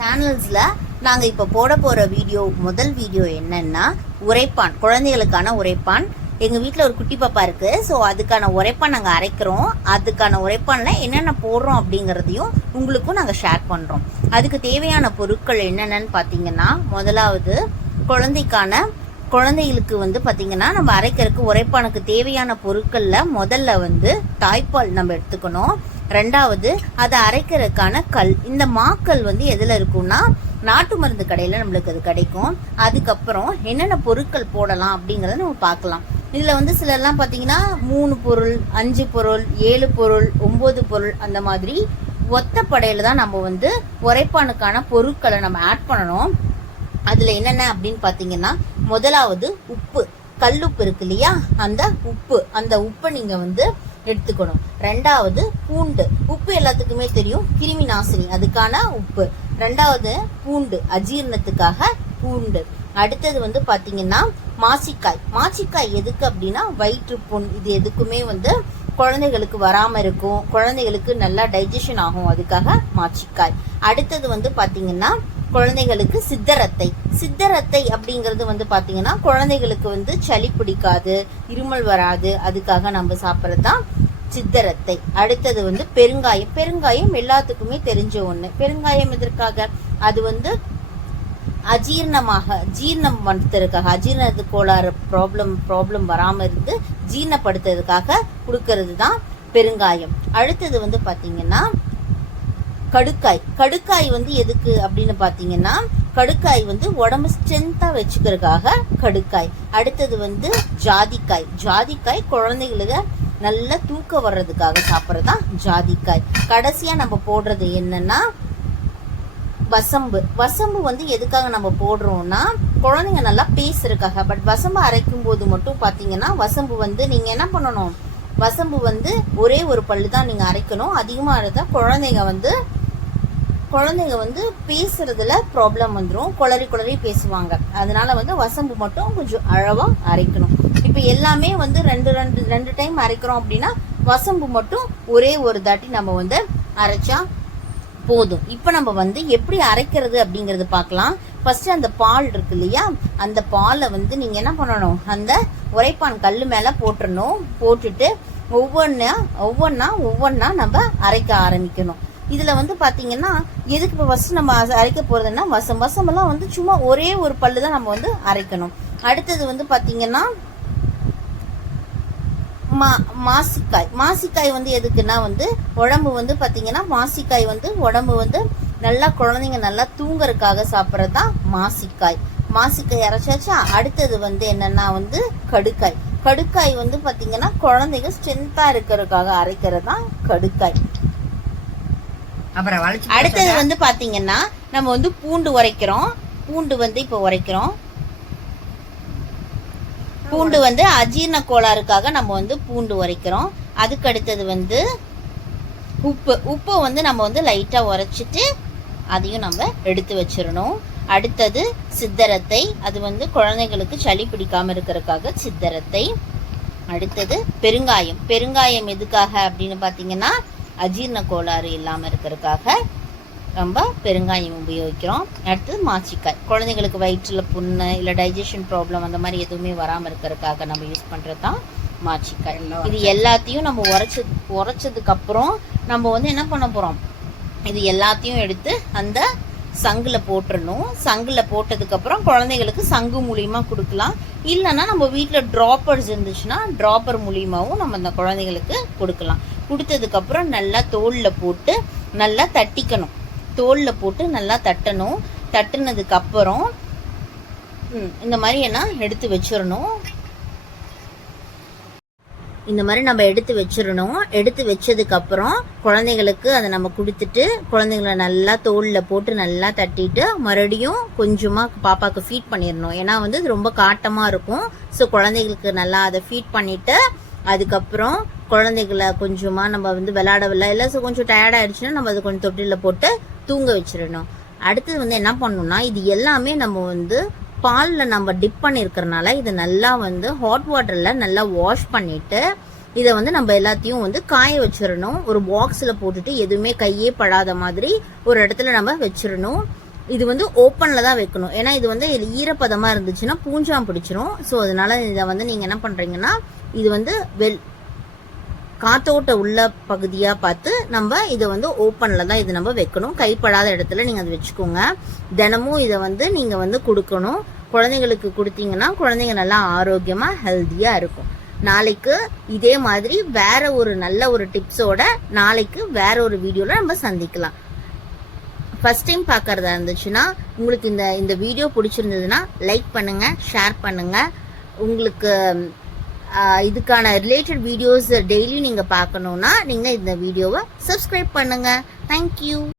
சேனல்ஸில் நாங்கள் இப்போ போட போகிற வீடியோ முதல் வீடியோ என்னென்னா உரைப்பான் குழந்தைகளுக்கான உரைப்பான். எங்கள் வீட்டில் ஒரு குட்டி பாப்பா இருக்குது ஸோ அதுக்கான உரைப்பான் நாங்கள் அரைக்கிறோம். அதுக்கான உரைப்பானில் என்னென்ன போடுறோம் அப்படிங்கிறதையும் உங்களுக்கும் நாங்கள் ஷேர் பண்ணுறோம் அதுக்கு தேவையான பொருட்கள் என்னென்னு பார்த்தீங்கன்னா முதலாவது குழந்தைக்கான குழந்தைகளுக்கு வந்து பார்த்தீங்கன்னா நம்ம அரைக்கிறதுக்கு உரைப்பானுக்கு தேவையான பொருட்களில் முதல்ல வந்து தாய்ப்பால் நம்ம எடுத்துக்கணும். ரெண்டாவது அதை அரைக்கிறதுக்கான கல். இந்த மாக்கல் வந்து எதில் இருக்கும்னா நாட்டு மருந்து கடையில் நம்மளுக்கு அது கிடைக்கும். அதுக்கப்புறம் என்னென்ன பொருட்கள் போடலாம் அப்படிங்கிறத நம்ம பார்க்கலாம். இதில் வந்து சிலர்லாம் பார்த்தீங்கன்னா மூணு பொருள் அஞ்சு பொருள் ஏழு பொருள் ஒம்பது பொருள் அந்த மாதிரி ஒத்த தான் நம்ம வந்து உரைப்பானுக்கான பொருட்களை நம்ம ஆட் பண்ணணும். அதில் என்னென்ன அப்படின்னு பார்த்தீங்கன்னா முதலாவது உப்பு. கல்லுப்பு இருக்கு இல்லையா? அந்த உப்பு. அந்த உப்பை நீங்கள் வந்து எடுத்துக்கணும். ரெண்டாவது பூண்டு. உப்பு எல்லாத்துக்குமே தெரியும். கிருமி நாசினி. அதுக்கான உப்பு. ரெண்டாவது பூண்டு. அஜீரணத்துக்காக பூண்டு. அடுத்தது வந்து பார்த்தீங்கன்னா மாசிக்காய். மாசிக்காய் எதுக்கு அப்படின்னா வயிற்றுப்புண் இது எதுக்குமே வந்து குழந்தைகளுக்கு வராமல் இருக்கும். குழந்தைகளுக்கு நல்லா டைஜஷன் ஆகும். அதுக்காக மாச்சிக்காய் அடுத்தது வந்து பார்த்தீங்கன்னா குழந்தைகளுக்கு சித்தரத்தை. சித்தரத்தை அப்படிங்கிறது வந்து பார்த்தீங்கன்னா குழந்தைகளுக்கு வந்து சளி பிடிக்காது இருமல் வராது. அதுக்காக நம்ம சாப்பிட்றது தான் சித்தரத்தை. அடுத்தது வந்து பெருங்காயம். பெருங்காயம் எல்லாத்துக்குமே தெரிஞ்ச ஒண்ணு. பெருங்காயம் எதற்காக? அது வந்து அஜீரணமாக ஜீரணம் படுத்துறதுக்காக அஜீரணத்து கோளாறு ப்ராப்ளம் ப்ராப்ளம் வராமல் இருந்து ஜீரணப்படுத்துறதுக்காக கொடுக்கறது தான் பெருங்காயம். அடுத்தது வந்து பார்த்தீங்கன்னா கடுக்காய். கடுக்காய் வந்து எதுக்கு அப்படின்னு பார்த்தீங்கன்னா கடுக்காய் வந்து உடம்பு ஸ்ட்ரென்த்தாக வச்சுக்கிறதுக்காக கடுக்காய். அடுத்தது வந்து ஜாதிக்காய். ஜாதிக்காய் குழந்தைகளுக்கு நல்ல தூக்கம் வர்றதுக்காக சாப்பிட்றதா ஜாதிக்காய். கடைசியாக நம்ம போடுறது என்னன்னா வசம்பு. வசம்பு வந்து எதுக்காக நம்ம போடுறோம்னா குழந்தைங்க நல்லா பேசுறதுக்காக. பட் வசம்பு அரைக்கும் போது மட்டும் பார்த்தீங்கன்னா வசம்பு வந்து நீங்கள் என்ன பண்ணணும்? வசம்பு வந்து ஒரே ஒரு பல்லு தான் நீங்கள் அரைக்கணும். அதிகமாக இருந்தால் குழந்தைங்க வந்து குழந்தைங்க வந்து பேசுறதுல ப்ராப்ளம் வந்துடும் குளறி குளறி பேசுவாங்க. அதனால வந்து வசம்பு மட்டும் கொஞ்சம் அளவா அரைக்கணும். இப்போ எல்லாமே வந்து ரெண்டு ரெண்டு ரெண்டு டைம் அரைக்கிறோம் அப்படின்னா வசம்பு மட்டும் ஒரே ஒரு தாட்டி நம்ம வந்து அரைச்சா போதும். இப்போ நம்ம வந்து எப்படி அரைக்கிறது அப்படிங்கறது பார்க்கலாம். ஃபர்ஸ்ட் அந்த பால் இருக்கு இல்லையா? அந்த பாலை வந்து நீங்க என்ன பண்ணணும்? அந்த உரைப்பான் கல்லு மேல போட்டுறணும். போட்டுட்டு ஒவ்வொன்னா ஒவ்வொன்னா ஒவ்வொன்னா நம்ம அரைக்க ஆரம்பிக்கணும். இதில் வந்து பார்த்தீங்கன்னா எதுக்கு இப்போ ஃபஸ்ட்டு நம்ம அரைக்க போகிறதுன்னா வசம். வசமெல்லாம் வந்து சும்மா ஒரே ஒரு பல்லு தான் நம்ம வந்து அரைக்கணும். அடுத்தது வந்து பார்த்தீங்கன்னா மா மாசிக்காய். மாசிக்காய் வந்து எதுக்குன்னா வந்து உடம்பு வந்து பார்த்தீங்கன்னா மாசிக்காய் வந்து உடம்பு வந்து நல்லா குழந்தைங்க நல்லா தூங்கறதுக்காக சாப்பிட்றது தான் மாசிக்காய். மாசிக்காய் அரைச்சாச்சா? அடுத்தது வந்து என்னன்னா வந்து கடுக்காய். கடுக்காய் வந்து பார்த்தீங்கன்னா குழந்தைங்க ஸ்ட்ரென்த்தாக இருக்கிறதுக்காக அரைக்கிறது தான் கடுக்காய். அப்புறம் வளைச்சு அடுத்தது வந்து பாத்தீங்கன்னா நம்ம வந்து பூண்டு உரைக்கிறோம். பூண்டு வந்து இப்போ உரைக்கிறோம். பூண்டு வந்து அஜீரண கோளாறுக்காக நம்ம வந்து பூண்டு உரைக்கிறோம். அதுக்கு அடுத்தது வந்து உப்பு. உப்பு வந்து நம்ம வந்து லைட்டா உரைச்சிட்டு அதையும் நம்ம எடுத்து வச்சிடணும். அடுத்தது சித்தரத்தை. அது வந்து குழந்தைங்களுக்கு சளி பிடிக்காம இருக்கிறதுக்காக சித்தரத்தை. அடுத்தது பெருங்காயம். பெருங்காயம் எதுக்காக அப்படின்னு பாத்தீங்கன்னா அஜீரண கோளாறு இல்லாம இருக்கிறதுக்காக நம்ம பெருங்காயம் உபயோகிக்கிறோம். அடுத்தது மாச்சிக்காய். குழந்தைங்களுக்கு வயிற்றுல புண்ணு இல்லை டைஜஷன் ப்ராப்ளம் அந்த மாதிரி எதுவுமே வராம இருக்கிறதுக்காக நம்ம யூஸ் பண்றது தான் மாச்சிக்காய் இது எல்லாத்தையும் நம்ம உரைச்சது உரைச்சதுக்கு அப்புறம் நம்ம வந்து என்ன பண்ண போறோம்? இது எல்லாத்தையும் எடுத்து அந்த சங்குல போட்டுறணும். சங்குல போட்டதுக்கு அப்புறம் குழந்தைங்களுக்கு சங்கு மூலியமா கொடுக்கலாம். இல்லைன்னா நம்ம வீட்டில் ட்ராப்பர்ஸ் இருந்துச்சுன்னா ட்ராப்பர் மூலியமாவும் நம்ம அந்த குழந்தைங்களுக்கு கொடுக்கலாம். கொடுத்ததுக்கு அப்புறம் நல்லா தோல்ல போட்டு நல்லா தட்டிக்கணும். தோல்ல போட்டு நல்லா தட்டணும். தட்டுனதுக்கு அப்புறம் இந்த மாதிரி என்ன எடுத்து வச்சிடணும். இந்த மாதிரி நம்ம எடுத்து வச்சிடணும். எடுத்து வச்சதுக்கு அப்புறம் அதை நம்ம கொடுத்துட்டு குழந்தைங்கள நல்லா தோல்ல போட்டு நல்லா தட்டிட்டு மறுபடியும் கொஞ்சமா பாப்பாக்கு ஃபீட் பண்ணிடணும். ஏன்னா வந்து இது ரொம்ப காட்டமா இருக்கும். ஸோ குழந்தைங்களுக்கு நல்லா அதை ஃபீட் பண்ணிட்டு அதுக்கப்புறம் குழந்தைகளை கொஞ்சமாக நம்ம வந்து விளையாட இல்லை கொஞ்சம் டயர்டாயிடுச்சுன்னா நம்ம அதை கொஞ்சம் தொட்டிலில் போட்டு தூங்க வச்சிடணும். அடுத்தது வந்து என்ன பண்ணணும்னா இது எல்லாமே நம்ம வந்து பாலில் நம்ம டிப் பண்ணியிருக்கிறனால இதை நல்லா வந்து ஹாட் வாட்டரில் நல்லா வாஷ் பண்ணிவிட்டு இதை வந்து நம்ம எல்லாத்தையும் வந்து காய வச்சிடணும். ஒரு பாக்ஸில் போட்டுட்டு எதுவுமே கையே படாத மாதிரி ஒரு இடத்துல நம்ம வச்சிடணும். இது வந்து ஓப்பனில் தான் வைக்கணும். ஏன்னா இது வந்து ஈரப்பதமாக இருந்துச்சுன்னா பூஞ்சாம் பிடிச்சிரும். ஸோ அதனால இதை வந்து நீங்கள் என்ன பண்ணுறீங்கன்னா இது வந்து வெல் காத்தோட்ட உள்ள பகுதியாக பார்த்து நம்ம இதை வந்து ஓப்பனில் தான் இது நம்ம வைக்கணும். கைப்படாத இடத்துல நீங்கள் அதை வச்சுக்கோங்க. தினமும் இதை வந்து நீங்கள் வந்து கொடுக்கணும். குழந்தைங்களுக்கு கொடுத்தீங்கன்னா குழந்தைங்க நல்லா ஆரோக்கியமாக ஹெல்த்தியாக இருக்கும். நாளைக்கு இதே மாதிரி வேற ஒரு நல்ல ஒரு டிப்ஸோட நாளைக்கு வேற ஒரு வீடியோவில் நம்ம சந்திக்கலாம். ஃபர்ஸ்ட் டைம் பார்க்குறதா இருந்துச்சுன்னா உங்களுக்கு இந்த இந்த வீடியோ பிடிச்சிருந்ததுன்னா லைக் பண்ணுங்கள் ஷேர் பண்ணுங்கள் உங்களுக்கு இதுக்கான ரிலேட்டட் வீடியோஸ் டெய்லி நீங்கள் பார்க்கணுன்னா நீங்கள் இந்த வீடியோவை சப்ஸ்கிரைப் பண்ணுங்கள் தேங்க்யூ